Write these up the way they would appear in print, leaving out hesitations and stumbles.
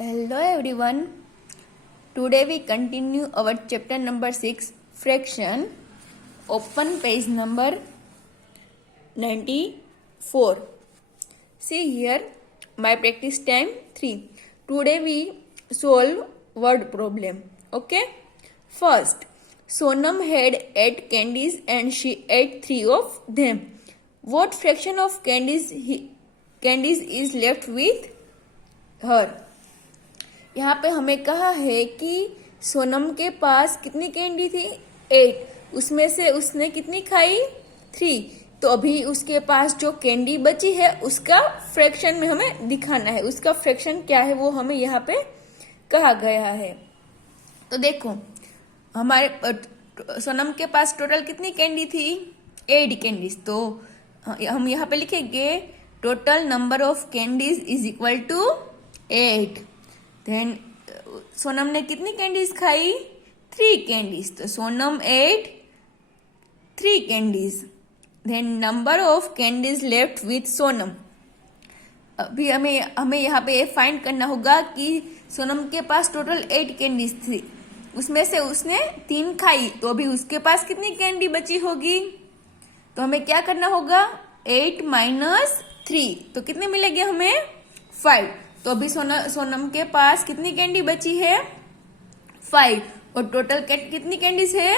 Hello everyone. Today we continue our chapter number 6 fraction. Open page number 94. See here my practice time 3. Today we solve word problem. Okay. First, Sonam had 8 candies and she ate 3 of them. What fraction of candies is left with her? यहाँ पे हमें कहा है कि सोनम के पास कितनी candy थी 8, उसमें से उसने कितनी खाई 3। तो अभी उसके पास जो कैंडी बची है उसका फ्रैक्शन में हमें दिखाना है, उसका फ्रैक्शन क्या है वो हमें यहाँ पे कहा गया है। तो देखो हमारे सोनम के पास टोटल कितनी कैंडी थी 8 कैंडीज। तो हम यहाँ पे लिखेंगे total number of candies is equal to 8। Then Sonam ने कितनी कैंडीज खाई 3 कैंडीज। तो Sonam ate 3 candies. Then number of candies left with Sonam. अभी हमें यहाँ पे फाइंड करना होगा कि सोनम के पास टोटल 8 कैंडीज थी, उसमें से उसने 3 खाई, तो अभी उसके पास कितनी कैंडी बची होगी। तो हमें क्या करना होगा 8 माइनस 3, तो कितने मिलेंगे हमें 5। तो अभी सोनम के पास कितनी कैंडी बची है 5 और टोटल कितनी कैंडीज है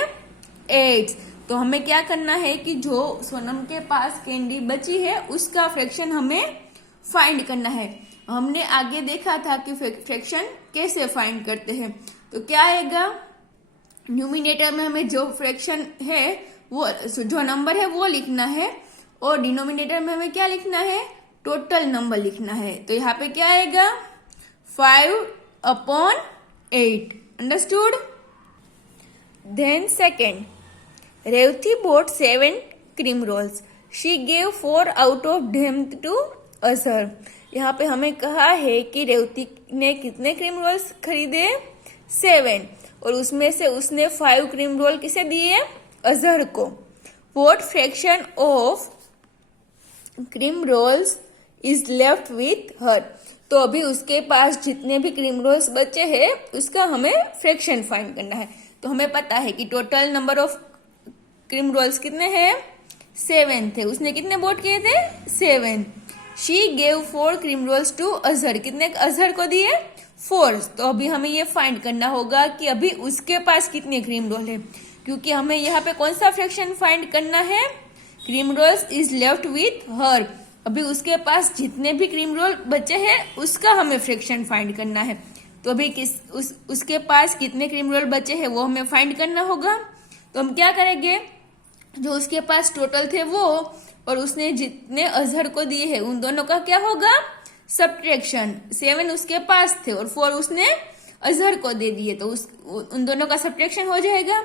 8। तो हमें क्या करना है कि जो सोनम के पास कैंडी बची है उसका फ्रैक्शन हमें फाइंड करना है। हमने आगे देखा था कि फ्रैक्शन कैसे फाइंड करते हैं। तो क्या आएगा न्यूमिनेटर में हमें जो फ्रैक्शन है वो जो नंबर है वो लिखना है और डिनोमिनेटर में हमें क्या लिखना है टोटल नंबर लिखना है। तो यहाँ पे क्या आएगा 5/8। Understood. Then second, Revathi bought 7 cream rolls, she gave 4 out of them to Azhar. यहाँ पे हमें कहा है कि रेवती ने कितने क्रीम रोल्स खरीदे 7 और उसमें से उसने 5 क्रीम रोल किसे दिए अजहर को। What fraction of cream rolls is left with her. तो अभी उसके पास जितने भी क्रीम रोल्स बचे हैं उसका हमें फ्रैक्शन फाइंड करना है। तो हमें पता है कि total number of cream rolls कितने हैं 7 थे, उसने कितने बोट किए थे 7। She gave 4 cream rolls to Azhar, कितने अजहर को दिए 4। तो अभी हमें ये फाइंड करना होगा कि अभी उसके पास कितने क्रीम रोल है, क्योंकि हमें यहाँ पे कौन सा फ्रैक्शन फाइंड करना है cream rolls is left with her. अभी उसके पास जितने भी क्रीम रोल बचे हैं उसका हमें फ्रैक्शन फाइंड करना है। तो अभी उसके पास कितने क्रीम रोल बचे हैं वो हमें फाइंड करना होगा। तो हम क्या करेंगे जो उसके पास टोटल थे वो और उसने जितने अजहर को दिए हैं उन दोनों का क्या होगा सब्ट्रैक्शन। 7 उसके पास थे और 4 उसने अजहर को दे दिए, तो उन दोनों का सब्ट्रैक्शन हो जाएगा।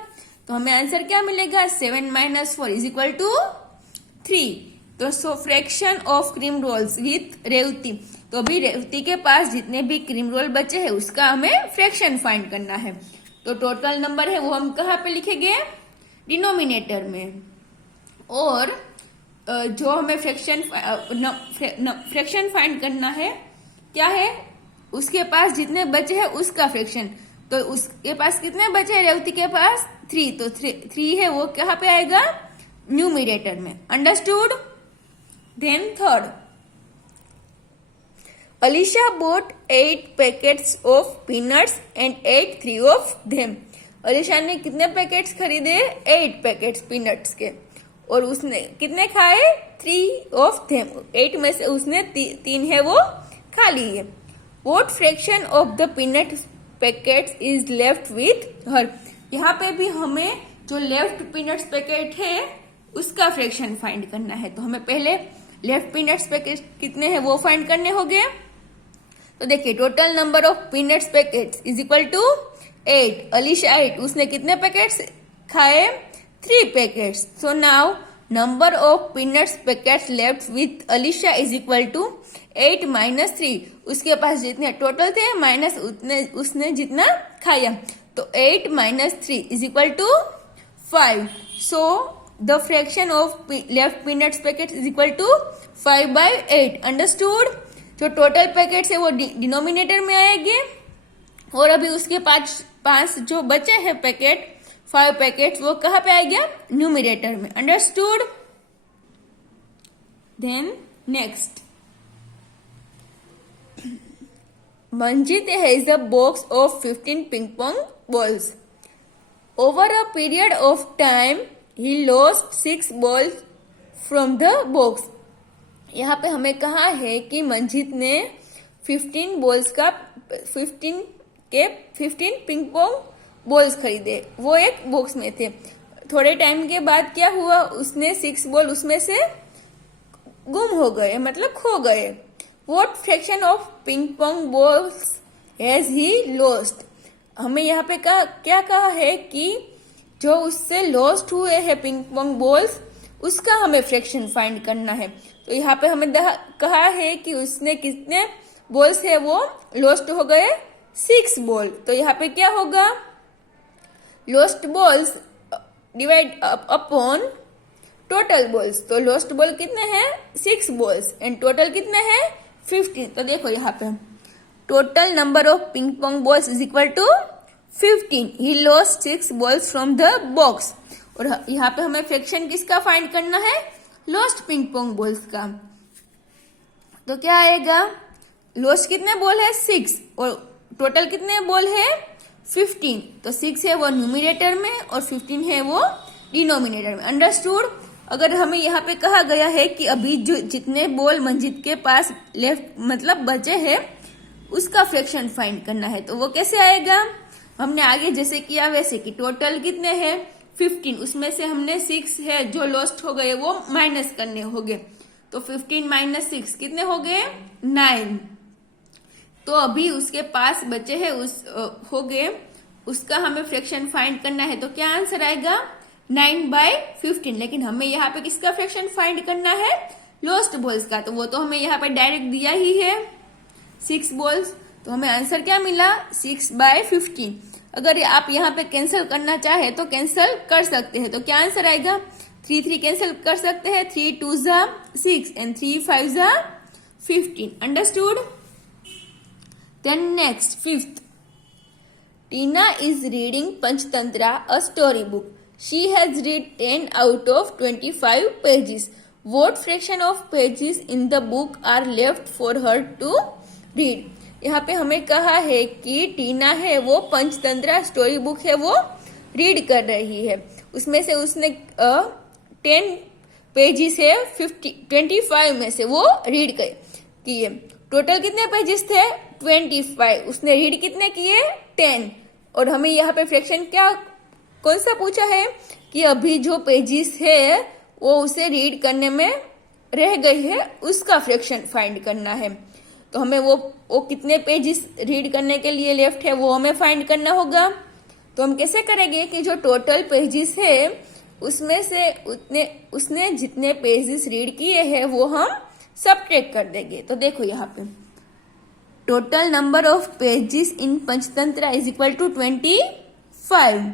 तो हमें आंसर क्या मिलेगा 7 - 4 इज इक्वल टू 3। तो so fraction of cream rolls with Revathi. तो अभी रेवती के पास जितने भी क्रीम रोल बचे हैं उसका हमें फ्रैक्शन फाइंड करना है। तो टोटल नंबर है वो हम कहाँ पे लिखेंगे डिनोमिनेटर में, और जो हमें फ्रैक्शन फाइंड करना है क्या है उसके पास जितने बचे हैं उसका फ्रैक्शन। तो उसके पास कितने बचे हैं रेवती के पास 3, तो 3 है वो कहाँ पे आएगा न्यूमिनेटर में। Understood. Then third, Alicia bought 8 packets of peanuts and ate 3 of them. Alisha ने कितने पैकेट्स खरीदे 8 पैकेट्स पीनट्स के और उसने कितने खाए 3 of them। 8 में से उसने 3 है वो खा लिए। What fraction of the peanut packets is left with her। यहाँ पे भी हमें जो लेफ्ट पीनट्स पैकेट है उसका फ्रैक्शन फाइंड करना है। तो हमें पहले लेफ्ट पीनट्स पैकेट कितने हैं वो फाइंड करने होंगे। तो देखिए total number of peanuts packets is equal to 8। Alisha 8 उसने कितने पैकेट्स खाए 3 packets. So now number of peanuts packets left with Alisha is equal to 8 - 3। उसके पास जितने टोटल थे माइनस उसने जितना खाया, तो 8 - 3 is equal to 5। So the fraction of left peanuts packet is equal to 5/8. Understood? जो टोटल पैकेट्स है वो डिनोमिनेटर में आएंगे और अभी उसके पास जो बचे हैं पैकेट 5 पैकेट्स वो कहाँ पे आएगा? न्यूमिनेटर में। Understood? Then next, Manjit has a box of 15 ping pong balls. Over a period of time, he lost 6 balls from the box. यहाँ पे हमें कहा है कि मंजीत ने 15 पिंग पोंग बॉल्स खरीदे, वो एक बॉक्स में थे। थोड़े टाइम के बाद क्या हुआ, उसने 6 बॉल उसमें से गुम हो गए, मतलब खो गए। What fraction of ping pong balls has he lost? हमें यहाँ पे क्या कहा है कि जो उससे लॉस्ट हुए हैं पिंग पोंग बॉल्स उसका हमें फ्रैक्शन फाइंड करना है। तो यहाँ पे हमें कहा है कि उसने कितने बॉल्स है वो लॉस्ट हो गए? 6 बॉल। तो यहाँ पे क्या होगा? Lost balls divide upon total balls. तो लॉस्ट बॉल कितने हैं? 6 बॉल्स एंड टोटल कितने हैं? 15। तो देखो यहाँ पे total number of ping pong balls is equal to 15। He lost 6 balls from the box. और यहाँ पे हमें फ्रैक्शन किसका फाइंड करना है? लॉस्ट पिंग पोंग बॉल्स का। तो क्या आएगा? लॉस्ट कितने बॉल है? 6 और टोटल कितने बॉल है? 15। तो 6 है वो न्यूमिनेटर में और 15 है वो डिनोमिनेटर में। अंडरस्टूड? अगर हमें यहाँ पे कहा गया है कि अभी जो जितने बॉल मंजीत के पास लेफ्ट मतलब बचे हैं उसका फ्रैक्शन फाइंड करना है, तो वो कैसे आएगा? हमने आगे जैसे किया वैसे कि टोटल कितने हैं? 15, उसमें से हमने 6 है जो लॉस्ट हो गए वो माइनस करने होंगे। तो 15 माइनस 6 कितने हो गए? 9। तो अभी उसके पास बचे हैं हो गए, उसका हमें फ्रैक्शन फाइंड करना है। तो क्या आंसर आएगा? 9/15। लेकिन हमें यहाँ पे किसका फ्रैक्शन फाइंड करना है? लॉस्ट बॉल्स का। तो वो तो हमें यहाँ पे डायरेक्ट दिया ही है 6 बॉल्स। तो हमें आंसर क्या मिला? 6/15। अगर आप यहाँ पे कैंसिल करना चाहे तो कैंसिल कर सकते हैं। तो क्या आंसर आएगा? 3 कैंसिल कर सकते हैं। 3 2 6 and 3 5 15। Understood? Then next 5th, Tina is reading Panchtantra, a storybook. She has read 10 out of 25 pages. What fraction of pages in the book are left for her to read? यहाँ पे हमें कहा है कि टीना है वो पंचतंत्रा स्टोरी बुक है वो रीड कर रही है। उसमें से उसने 10 पेजेस है 25 में से वो रीड किए। टोटल कितने पेजेस थे? 25। उसने रीड कितने किए? 10। और हमें यहाँ पे फ्रैक्शन कौन सा पूछा है कि अभी जो पेजेस है वो उसे रीड करने में रह गई है उसका फ्रैक्शन फाइंड करना है। तो हमें वो कितने पेजेस रीड करने के लिए लेफ्ट है वो हमें फाइंड करना होगा। तो हम कैसे करेंगे कि जो टोटल पेजेस है उसमें से उसने जितने पेजेस रीड किए हैं वो हम सबट्रैक्ट कर देंगे। तो देखो यहाँ पे total number of pages in Panchatantra is equal to 25।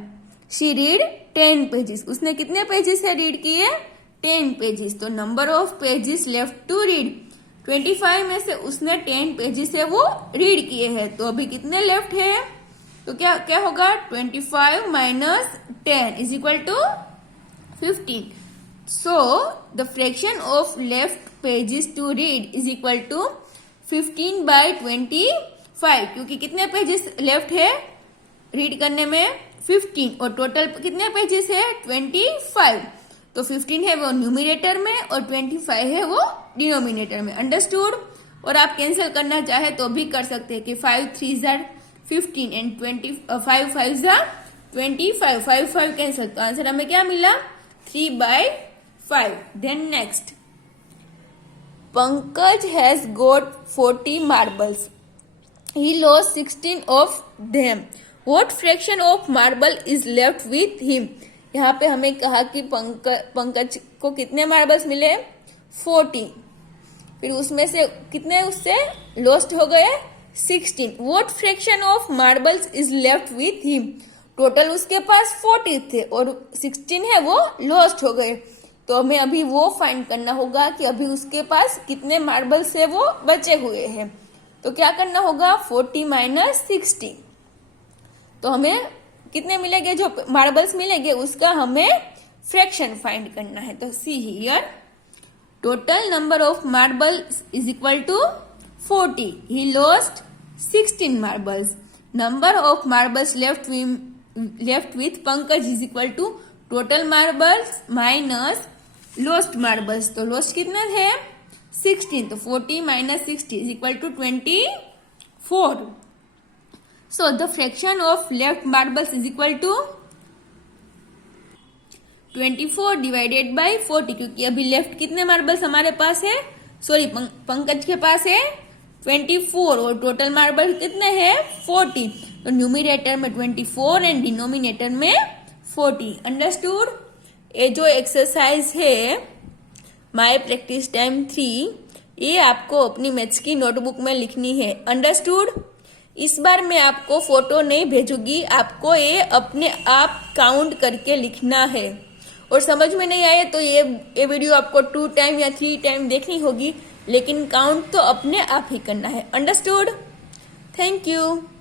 She read 10 pages. उसने कितने पेजेस है रीड किए? 10 पेजेस। तो number of pages left to read 25 में से उसने 10 पेजेस है वो रीड किए हैं। तो अभी कितने लेफ्ट है? तो क्या होगा? 25 minus 10 is equal to 15। So the fraction of left pages to read is equal to 15/25। क्योंकि कितने पेजेस लेफ्ट है रीड करने में? 15। और टोटल कितने पेजेस है? 25। तो 15 है वो न्यूमिनेटर में और 25 है वो डिनोमिनेटर में। अंडरस्टूड? और आप कैंसिल करना चाहे तो भी कर सकते हैं कि 5 3 15 एंड 5 5 25। 5 कैंसिल। तो आंसर हमें क्या मिला? 3/5। Then next, Pankaj has got 40 marbles. He lost 16 of them. What fraction of marble is left with him? यहाँ पे हमें कहा कि पंकज को कितने मार्बल्स मिले? 40। फिर उसमें से कितने उससे लॉस्ट हो गए? 16। What fraction of marbles is left with him? Total उसके पास 40 थे और 16 है वो लॉस्ट हो गए। तो हमें अभी वो फाइंड करना होगा कि अभी उसके पास कितने मार्बल्स है वो बचे हुए हैं। तो क्या करना होगा, 40 माइनस 60। तो हमें कितने मिलेंगे, जो मार्बल्स मिलेंगे उसका हमें फ्रैक्शन फाइंड करना है। तो see here, total number of marbles is equal to 40. He lost 16 marbles. Number of marbles left with Pankaj is equal to total marbles minus lost marbles. तो lost कितना है, 16. तो 40 minus 60 is equal to 24. So the fraction of left marbles is equal to 24 divided by 40. क्योंकि अभी left कितने marbles हमारे पास है, sorry Pankaj के पास है 24 और टोटल मार्बल कितने हैं 40। तो न्यूमिनेटर में 24 एंड डिनोमिनेटर में 40। अंडरस्टूड। ये जो एक्सरसाइज है माय प्रैक्टिस टाइम 3, ये आपको अपनी मैथ्स की नोटबुक में लिखनी है। अंडरस्टूड। इस बार मैं आपको फोटो नहीं भेजूंगी, आपको ये अपने आप काउंट करके लिखना है। और समझ में नहीं आए तो ये वीडियो आपको 2 टाइम या 3 टाइम देखनी होगी, लेकिन काउंट तो अपने आप ही करना है। अंडरस्टूड। Thank you.